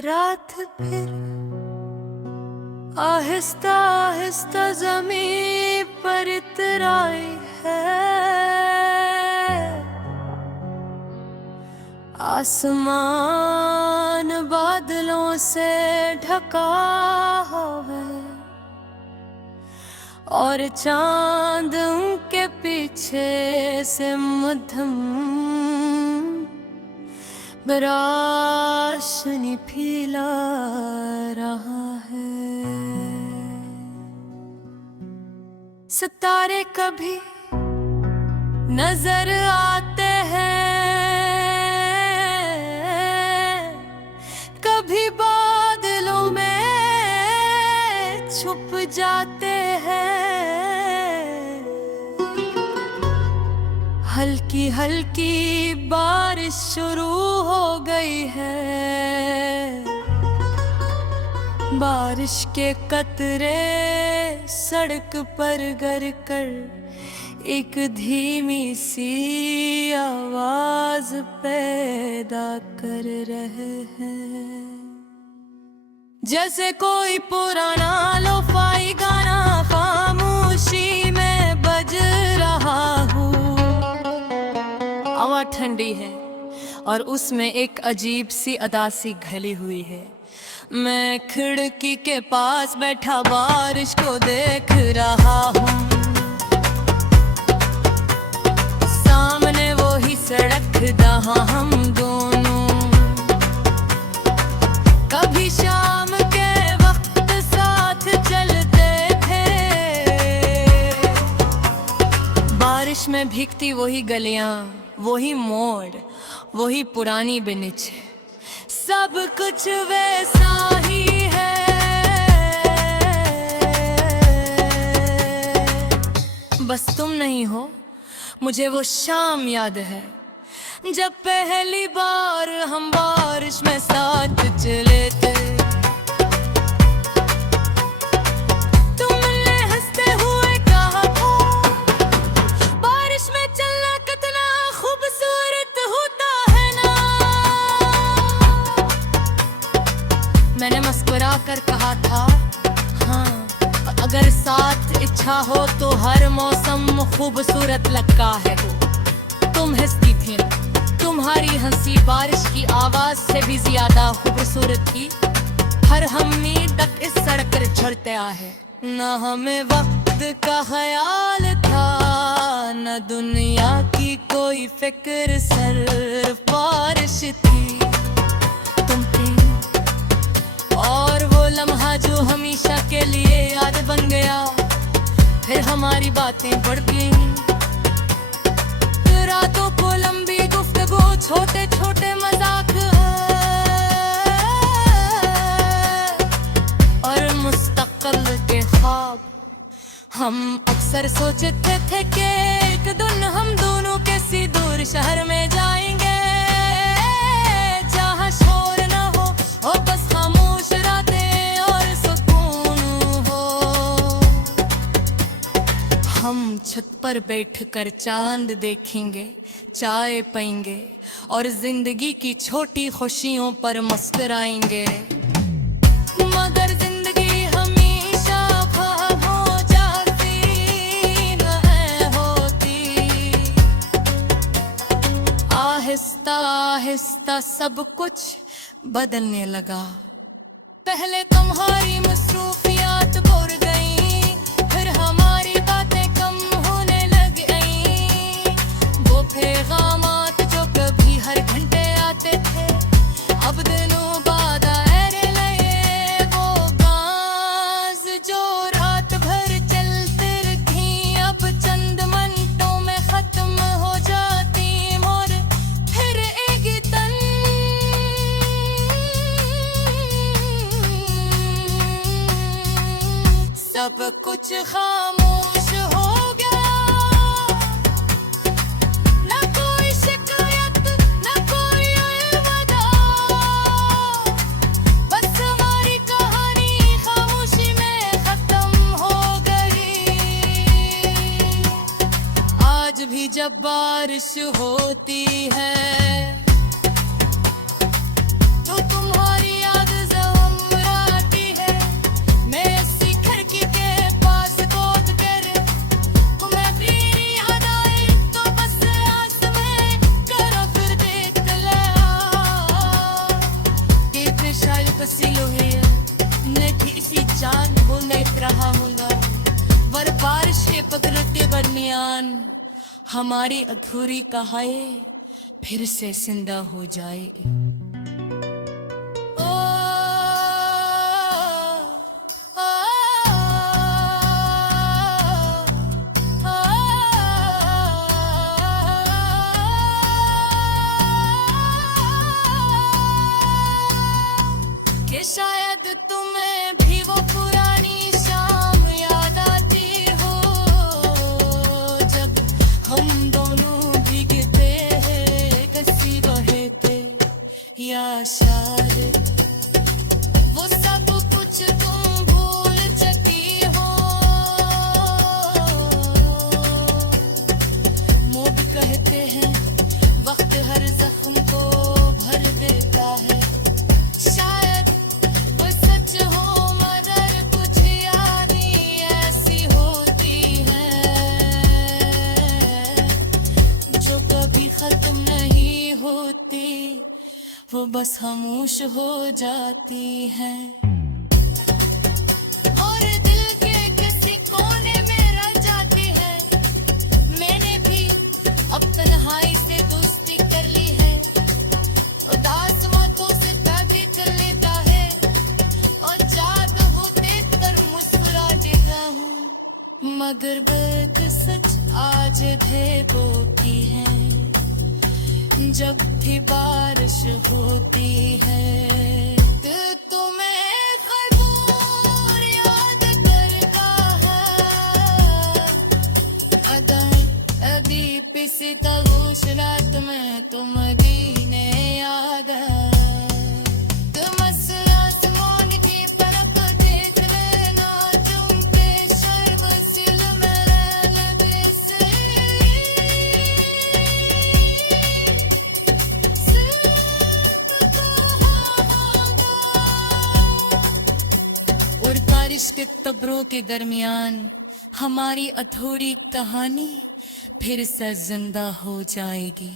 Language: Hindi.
रात फिर आहिस्ता आहिस्ता ज़मीं पर इतराई है। आसमान बादलों से ढका है और चांद उनके पीछे से मध्यम रोशनी फैला रहा है। सितारे कभी नजर आते हैं, कभी बादलों में छुप जाते हैं। हल्की हल्की बारिश शुरू हो गई है, बारिश के कतरे सड़क पर गिर कर एक धीमी सी आवाज पैदा कर रहे हैं। जैसे कोई पुराना लोफाई गाना खामोशी में बज रहा हो। हवा ठंडी है और उसमें एक अजीब सी अदा सी घली हुई है। मैं खिड़की के पास बैठा बारिश को देख रहा हूँ। सामने वो ही सड़क जहाँ हम दोनों कभी शाम के वक्त साथ चलते थे। बारिश में भीगती वही गलियां, वही मोड़, वही पुरानी बेंच, सब कुछ वैसा ही है। बस तुम नहीं हो, मुझे वो शाम याद है जब पहली बार हम बारिश में साथ चले थे। तुमने हंसते हुए कहा था बारिश में चलना कितना खूबसूरत होता है ना। मैंने मुस्कुरा कर कहा था हाँ, अगर साथ इच्छा हो तो हर मौसम खूबसूरत लगता है। तुम हंसती थी, तुम्हारी हंसी बारिश की आवाज से भी ज्यादा खूबसूरत थी। हर हमनी तक इस सड़क पर चढ़ते आए, न हमें वक्त का ख्याल था, न दुनिया की कोई फिक्र, सिर्फ बारिश थी, तुम थी और वो लम्हा जो हमेशा के लिए याद बन गया। फिर हमारी बातें बढ़ गईं, रातों को लंबी गुफ्तगू, छोटे छोटे मजाक और मुस्तकबिल के ख्वाब। हम अक्सर सोचते थे कि एक दिन हम दोनों किसी दूर शहर में जाएंगे, जहाँ शोर न हो और बस खामोश रातें और सुकून हो। हम छत पर बैठकर चांद देखेंगे, चाय पिएंगे और जिंदगी की छोटी खुशियों पर मुस्कुराएंगे। मगर जिंदगी हमेशा खामोशी न होती। आहिस्ता आहिस्ता सब कुछ बदलने लगा। पहले तुम्हारी मसरूफियात बढ़ गई, फिर हमारी बातें कम होने लग गई। वो पैगामात जो कभी हर घंटे आते थे, अब दिनों बाद आ रहे। वो गाज जो रात भर चलते रही, अब चंद मिनटों में खत्म हो जाती। और फिर एक तन सब कुछ खामोश हो गया। न कोई शिकायत, न कोई अलविदा, बस हमारी कहानी खामोशी में खत्म हो गई। आज भी जब बारिश होती है तो तुम्हारी याद कसी लोहे नेठी सी जान हो नेक रहा होगा वर बारिश के पकड़ते बनियान हमारी अधूरी कहानी फिर से जिंदा हो जाए कि शायद तुम्हें भी वो पुरानी शाम याद आती हो जब हम दोनों भीगते हैं कसी बहे थे या शायद वो सब कुछ तुम भूल चुकी हो मोब कहते हैं वक्त हर जख्म को भर देता है शायद वो सच हो मगर कुछ यादें ऐसी होती हैं जो कभी खत्म नहीं होती वो बस खामोश हो जाती हैं और दिल के किसी कोने में रह जाती है मैंने भी अब तन्हाई से दोस्ती कर ली है उदास बातों से ताकि कर लेता है और चाहत हो देख कर मुस्कुरा देता हूँ मगर बात सच आज होती है जब भी बारिश होती है दिल तुम्हें खबर याद करता है अदी पिसी तगोश रात में तुम दीने याद तुम आसमान की तरफ देख लेना तुम पे शर्ब सिल में लगे से और बारिश के तबरों के दरमियान हमारी अधूरी कहानी फिर से जिंदा हो जाएगी।